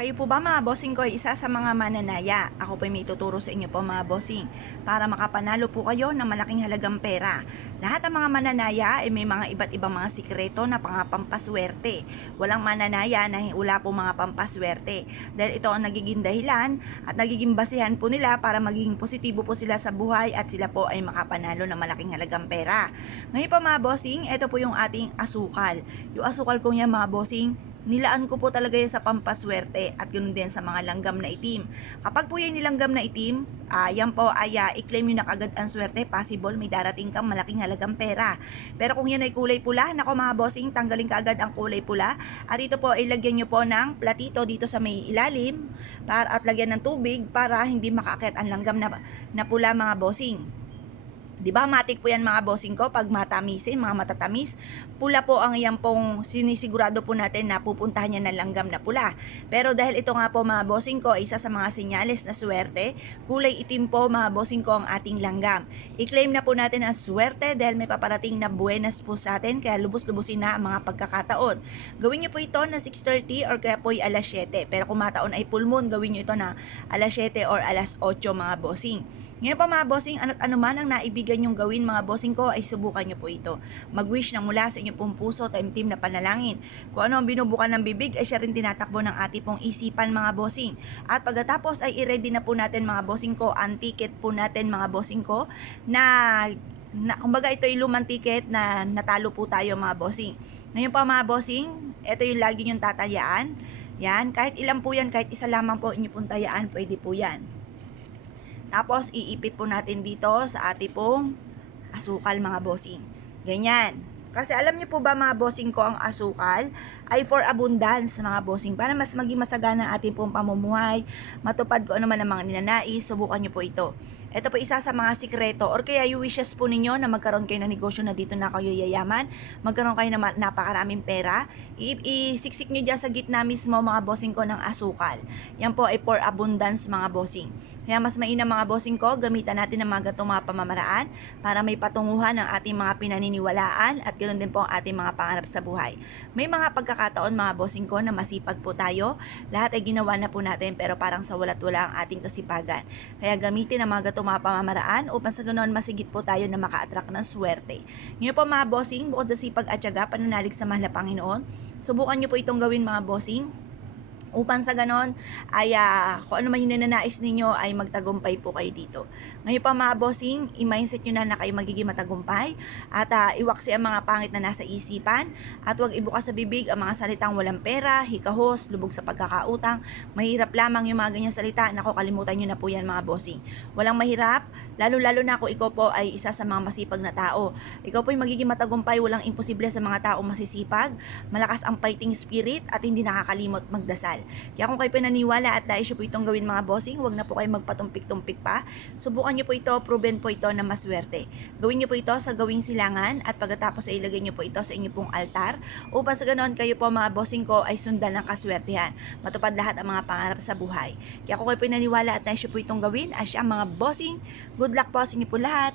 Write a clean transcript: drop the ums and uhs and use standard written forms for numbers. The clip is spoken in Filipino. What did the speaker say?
Kayo po ba mga bossing ko ay isa sa mga mananaya? Ako po may tuturo sa inyo po mga bossing para makapanalo po kayo ng malaking halagang pera. Lahat ng mga mananaya ay may mga iba't ibang mga sikreto na pampaswerte. Walang mananaya na wala po mga pampaswerte dahil ito ang nagiging dahilan at nagiging basihan po nila para maging positibo po sila sa buhay at sila po ay makapanalo ng malaking halagang pera. Ngayon po mga bossing, ito po yung ating asukal. Yung asukal ko niya mga bossing, nilaan ko po talaga yan sa pampaswerte at ganoon din sa mga langgam na itim. Kapag po yan nilanggam na itim, yan po ay i-claim nyo na kagad ang swerte, possible may darating kang malaking halagang pera. Pero kung yan ay kulay pula, nako mga bossing, tanggalin kaagad ang kulay pula at ito po ay lagyan nyo po ng platito dito sa may ilalim at lagyan ng tubig para hindi makaakyat ang langgam na pula mga bossing. Di ba matik po yan mga bossing ko pag matamisin, mga matatamis, pula po ang yan pong sinisigurado po natin na pupuntahan niya ng langgam na pula. Pero dahil ito nga po mga bossing ko, isa sa mga senyales na swerte, kulay itim po mga bossing ko ang ating langgam. I-claim na po natin ang swerte dahil may paparating na buenas po sa atin, kaya lubos-lubusin na ang mga pagkakataon. Gawin niyo po ito na 6:30 or kaya po ay alas 7. Pero kung mataon ay full moon, gawin niyo ito na alas 7 or alas 8 mga bossing. Ngayon pa mga bossing, ano't ano man ang naibigan nyong gawin mga bossing ko ay subukan nyo po ito. Mag-wish na mula sa inyong pong puso, taimtim na panalangin. Kung ano ang binubukan ng bibig ay siya rin tinatakbo ng ating pong isipan mga bossing. At pagkatapos ay i-ready na po natin mga bossing ko ang ticket po natin mga bossing ko na kumbaga ito yung lumang ticket na natalo po tayo mga bossing. Ngayon pa mga bossing, ito yung lagi nyong tatayaan. Yan, kahit ilan po yan, kahit isa lamang po inyo pong tayaan, pwede po yan. Tapos, iipit po natin dito sa ating pong asukal mga bossing. Ganyan. Kasi alam niyo po ba mga bossing ko, ang asukal ay for abundance mga bossing. Para mas maging masagana ang ating pong pamumuhay, matupad ko ano man ang mga ninanais, subukan niyo po ito. Ito po isa sa mga sikreto or kaya yung wishes po ninyo na magkaroon kayo ng negosyo na dito na kayo yayaman, magkaroon kayo ng napakaraming pera, isiksik nyo dyan sa gitna mismo mga bossing ko ng asukal. Yan po ay for abundance mga bossing. Kaya mas mainam mga bossing ko, gamitan natin ng mga gatong mga pamamaraan para may patunguhan ng ating mga pinaniniwalaan at ganoon din po ang ating mga pangarap sa buhay. May mga pagkakataon mga bossing ko na masipag po tayo, lahat ay ginawa na po natin pero parang sa wala't wala ang ating kasipagan. Kaya gamitin ang mga gatong mga pamamaraan upang sa ganoon masigit po tayo na maka-attract ng swerte. Ngayon po mga bossing, bukod sa sipag at tiyaga, pananalig sa mahal na Panginoon, subukan nyo po itong gawin mga bossing upang sa ganon ay kung ano man yung ninanais ninyo ay magtagumpay po kayo dito. Ngayon pa mga bossing, i-mindset nyo na kayo magiging matagumpay at iwaksi ang mga pangit na nasa isipan at huwag ibukas sa bibig ang mga salitang walang pera, hikahos, lubog sa pagkakautang. Mahirap lamang yung mga ganyang salita. Naku, kalimutan nyo na po yan mga bossing. Walang mahirap, lalo-lalo na kung ikaw po ay isa sa mga masipag na tao. Ikaw po ay magiging matagumpay, walang imposible sa mga tao masisipag, malakas ang fighting spirit at hindi nakakalimot magdasal. Kaya kung kayo pinaniwala at dahil po itong gawin mga bossing, huwag na po kayo magpatumpik-tumpik pa. Subukan nyo po ito, proven po ito na maswerte. Gawin nyo po ito sa gawing silangan at pagkatapos ay ilagay nyo po ito sa inyo pong altar upang sa ganoon kayo po mga bossing ko ay sundan ng kaswertehan. Matupad lahat ang mga pangarap sa buhay. Kaya kung kayo pinaniwala at dahil po itong gawin, asya mga bossing, good luck po sa inyo po lahat.